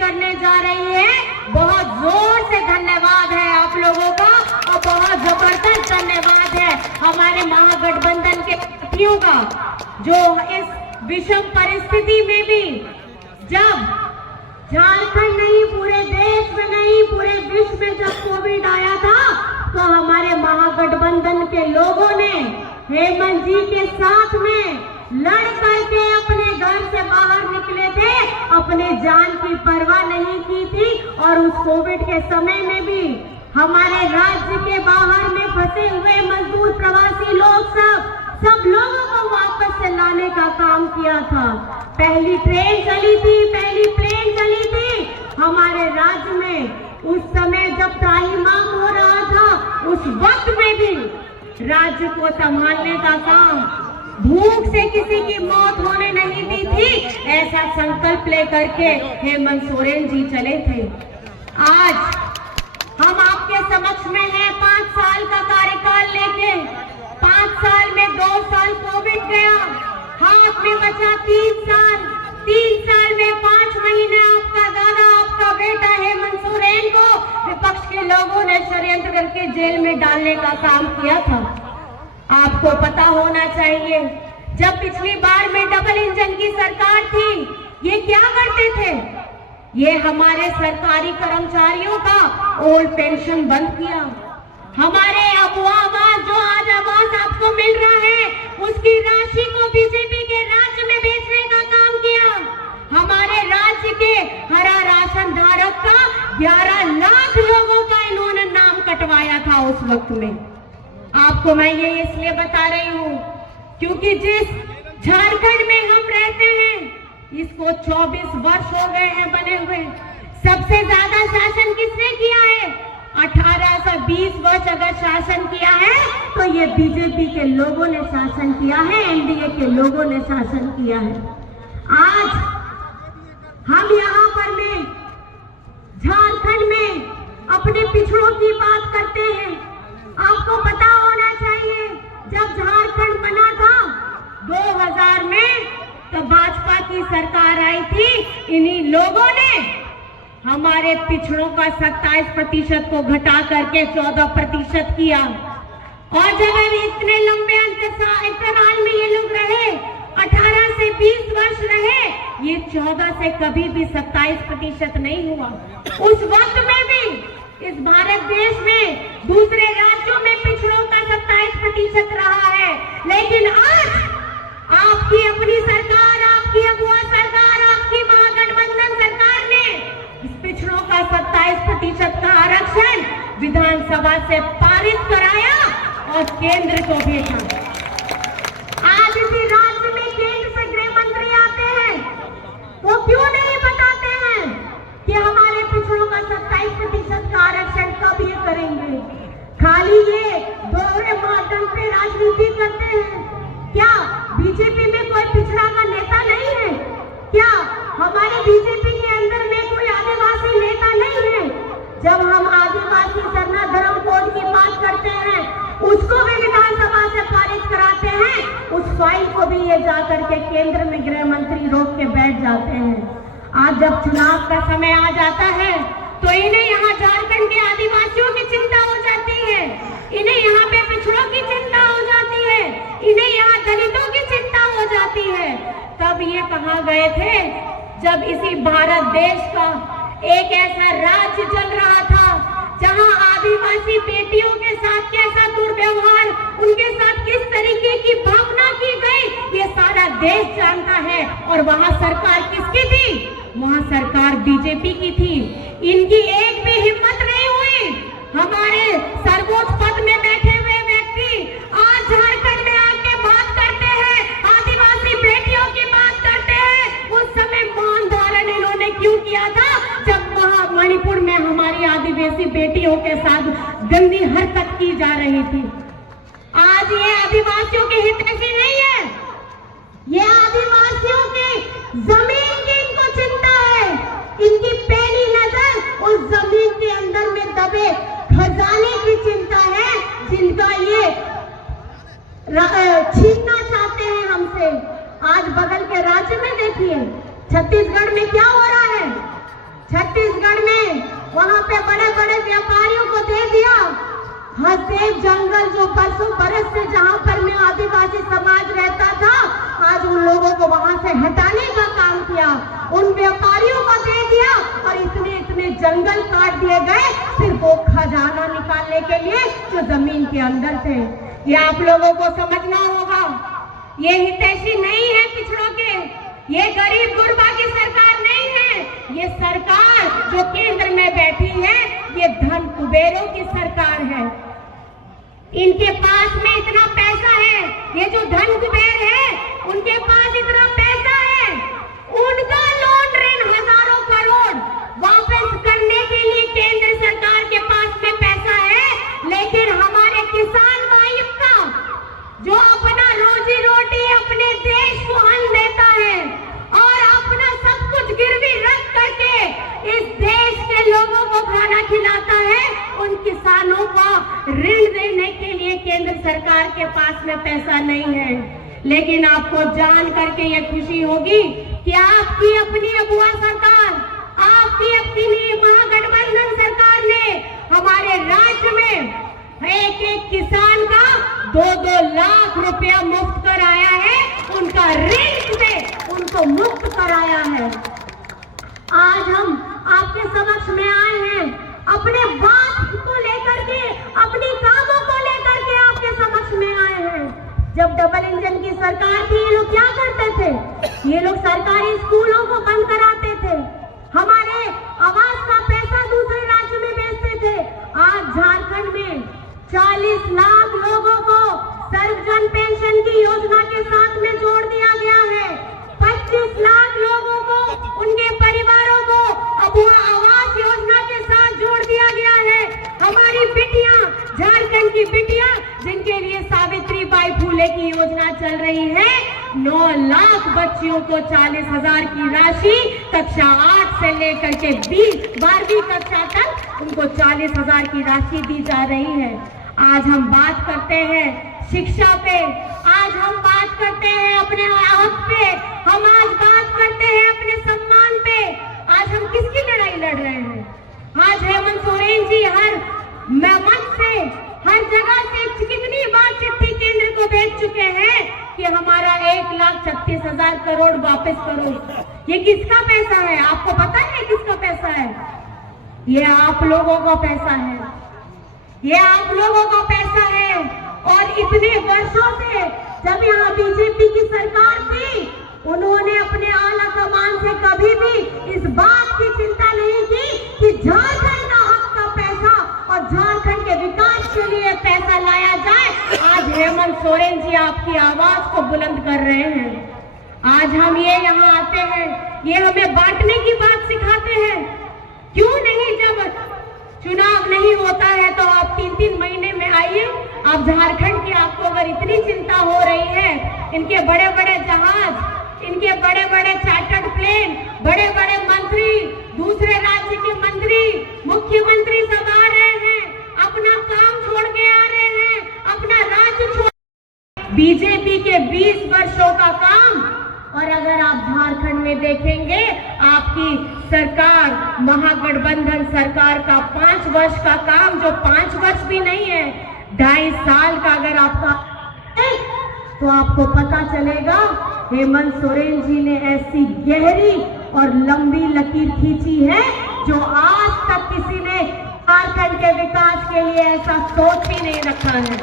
करने जा रही है। बहुत जोर से धन्यवाद है आप लोगों का और बहुत जबरदस्त धन्यवाद है हमारे महागठबंधन के साथियों का, जो इस विषम परिस्थिति में भी, जब झारखंड नहीं पूरे देश में नहीं पूरे विश्व में जब कोविड आया था, तो हमारे महागठबंधन के लोगों ने हेमंत जी के साथ में लड़ करके अपने घर से बाहर निकले थे, अपने जान की परवाह नहीं की थी। और उस कोविड के समय में भी हमारे राज्य के बाहर में फंसे हुए मजदूर प्रवासी लोग सब लोगों को वापस से लाने का काम किया था। पहली ट्रेन चली थी, पहली प्लेन चली थी हमारे राज्य में। उस समय जब त्राहिमाम हो रहा था, उस वक्त में भी राज्य को संभालने का काम, भूख से किसी की मौत होने नहीं दी थी, ऐसा संकल्प लेकर के हेमंत सोरेन जी चले थे। आज हम आपके समक्ष में हैं 5 साल का कार्यकाल लेके। 5 साल में 2 साल कोविड गया, हाथ में बचा 3 साल। 3 साल में 5 महीने आपका दादा, आपका बेटा हेमंत सोरेन को विपक्ष के लोगों ने षड्यंत्र करके जेल में डालने का काम किया था। आपको पता होना चाहिए, जब पिछली बार में डबल इंजन की सरकार थी, ये क्या करते थे? ये हमारे सरकारी कर्मचारियों का ओल्ड पेंशन बंद किया। हमारे आवास, जो आज आवास आपको मिल रहा है, उसकी राशि को बीजेपी के राज्य में बेचने का काम किया। हमारे राज्य के हरा राशन धारक का 11 लाख लोगों का इन्होंने नाम कटवाया था उस वक्त में। आपको मैं ये इसलिए बता रही हूँ क्योंकि जिस झारखंड में हम रहते हैं, इसको 24 वर्ष हो गए हैं बने हुए। सबसे ज्यादा शासन किसने किया है? 18 से 20 वर्ष अगर शासन किया है तो ये बीजेपी के लोगों ने शासन किया है, एनडीए के लोगों ने शासन किया है। आज हम यहाँ पर में झारखंड में अपने पिछड़ों की बात करते हैं। आपको पता होना चाहिए, जब झारखंड बना था 2000 में, तो भाजपा की सरकार आई थी, इन्हीं लोगों ने हमारे पिछड़ों का 27% को घटा करके 14% किया। और जब हम इतने लंबे अंतराल में ये लोग रहे, 18 से 20 वर्ष रहे, ये 14 से कभी भी 27% नहीं हुआ। उस वक्त में भी इस भारत देश में दूसरे राज्यों में पिछड़ों का 27% रहा है, लेकिन आज आपकी अपनी सरकार, आपकी अगुआ सरकार, आपकी महागठबंधन सरकार ने इस पिछड़ों का 27% का आरक्षण विधानसभा से पारित कराया और केंद्र को भेजा। आज इसी राज्य में केंद्र से गृह मंत्री आते हैं, वो क्यों नहीं बताते हैं कि हमारे पिछड़ों का 27% का आरक्षण कब ये करेंगे? खाली ये दोहरे मापदंड पे राजनीति करते हैं। क्या बीजेपी में कोई पिछड़ा का नेता नहीं है? क्या हमारे बीजेपी के अंदर में कोई आदिवासी नेता नहीं है? जब हम आदिवासी सरना धर्म कोड की बात करते हैं, उसको भी विधानसभा से पारित कराते हैं, उस फाइल को भी ये जाकर के केंद्र में गृह मंत्री रोक के बैठ जाते हैं। आज जब चुनाव का समय आ जाता है, तो इन्हें यहाँ झारखंड के आदिवासियों की चिंता हो जाती है, इन्हें यहाँ पे पिछड़ों की चिंता हो जाती है, इन्हें यहाँ दलितों की चिंता हो जाती है। तब ये कहाँ गए थे, जब इसी भारत देश का एक ऐसा राज्य चल रहा था जहाँ आदिवासी बेटियों के साथ कैसा दुर्व्यवहार, उनके साथ किस तरीके की भावना की गई, ये सारा देश जानता है। और वहाँ सरकार किसकी थी? वहाँ सरकार बीजेपी की थी। इनकी एक भी हिम्मत नहीं हुई। हमारे सर्वोच्च पद में बैठे हुए व्यक्ति आज झारखंड में आके बात करते हैं, आदिवासी बेटियों की बात करते हैं। उस समय मौन धारण इन्होंने क्यों किया था, जब वहाँ मणिपुर में हमारी आदिवासी बेटियों के साथ गंदी हरकत की जा रही थी। आज ये आदिवासियों के हितैषी नहीं है, ये आदिवासियों की जमीन की इनको चिंता है। इनकी पहली नजर उस जमीन के अंदर में दबे खजाने की चिंता है, जिनका ये छीनना चाहते हैं हमसे। आज बगल के राज्य में देखिए, छत्तीसगढ़ में क्या हो रहा है। हसे जंगल जो बरसों बरस से जहाँ पर में आदिवासी समाज रहता था, आज उन लोगों को वहां से हटाने का काम किया, उन व्यापारियों को दे दिया और इतने इतने जंगल काट दिए गए सिर्फ वो खजाना निकालने के लिए जो जमीन के अंदर थे। ये आप लोगों को समझना होगा। ये हितैषी नहीं है पिछड़ों के, ये गरीब गुरबा की सरकार नहीं है। ये सरकार जो केंद्र में बैठी है, ये धन कुबेरों की सरकार है। इनके पास में इतना पैसा है, ये जो धन कुबेर है उनके पास इतना पैसा है, उनका लोन ऋण हजारों करोड़ वापस करने के लिए केंद्र सरकार के पास में पैसा है, लेकिन हमारे किसान भाई का जो अपना रोजी रोटी अपने देश को अन्न देता है और अपना सब कुछ गिरवी रख करके इस देश के लोगों को खाना खिलाता है, उन किसानों को ऋण देने के लिए केंद्र सरकार के पास में पैसा नहीं है। लेकिन आपको जान करके ये खुशी होगी कि आपकी अपनी अबुआ सरकार, आपकी अपनी महागठबंधन सरकार ने हमारे राज्य में एक एक किसान का 2-2 लाख रुपया मुफ्त कराया है, उनका ऋण से उनको मुक्त कराया है। आज हम आपके समक्ष में आए हैं अपने बात को लेकर के, अपनी कामों को लेकर के आपके समक्ष में आए हैं। जब डबल इंजन की सरकार थी, ये लोग क्या करते थे? ये लोग सरकारी स्कूलों को बंद कराते थे, हमारे आवास का पैसा दूसरे राज्य में भेजते थे। आज झारखंड में 40 लाख लोगों को सर्वजन पेंशन की योजना के साथ में जोड़ दिया गया है। 25 लाख लोगों को, उनके परिवारों को अबुआ आवास योजना के साथ जोड़ दिया गया है। हमारी बिटियां, झारखंड की बिटियां जिनके लिए सावित्रीबाई फुले की योजना चल रही है, 9 लाख बच्चियों को 40,000 की राशि कक्षा 8 से लेकर के 12वीं कक्षा तक उनको 40,000 की राशि दी जा रही है। आज हम बात करते हैं शिक्षा पे, आज हम बात करते हैं अपने हक पे, हम आज बात करते हैं अपने सम्मान पे। आज हम किसकी लड़ाई लड़ रहे हैं? आज हेमंत सोरेन जी हर मंच से, हर जगह से कितनी बार चिट्ठी केंद्र को भेज चुके हैं कि हमारा 1,36,000 करोड़ वापस करो। ये किसका पैसा है? आपको पता है किसका पैसा है? ये आप लोगों का पैसा है, ये आप लोगों का पैसा है। और इतने वर्षों से जब यहाँ बीजेपी की सरकार थी, उन्होंने अपने आला कमान से कभी भी इस बात की चिंता नहीं की कि झारखंड का हक का पैसा और झारखंड के विकास के लिए पैसा लाया जाए। आज हेमंत सोरेन जी आपकी आवाज को बुलंद कर रहे हैं। आज हम ये यहाँ आते हैं, ये हमें बांटने की बात सिखाते हैं। क्यों नहीं? जब चुनाव नहीं होता है तो आप 3-3 महीने में आइए। आप झारखंड की, आपको अगर इतनी चिंता हो रही है, इनके बड़े बड़े जहाज, इनके बड़े बड़े चार्टर्ड प्लेन, बड़े बड़े मंत्री, दूसरे राज्य के मंत्री, मुख्यमंत्री सब आ रहे हैं, अपना काम छोड़ के आ रहे हैं, अपना राज्य छोड़। बीजेपी के 20 वर्षों का काम, और अगर आप झारखंड में देखेंगे आपकी सरकार, महागठबंधन सरकार का 5 वर्ष का काम, जो 5 वर्ष भी नहीं है, 2.5 साल का अगर आपका है, तो आपको पता चलेगा हेमंत सोरेन जी ने ऐसी गहरी और लंबी लकीर खींची है जो आज तक किसी ने झारखंड के विकास के लिए ऐसा सोच ही नहीं रखा है।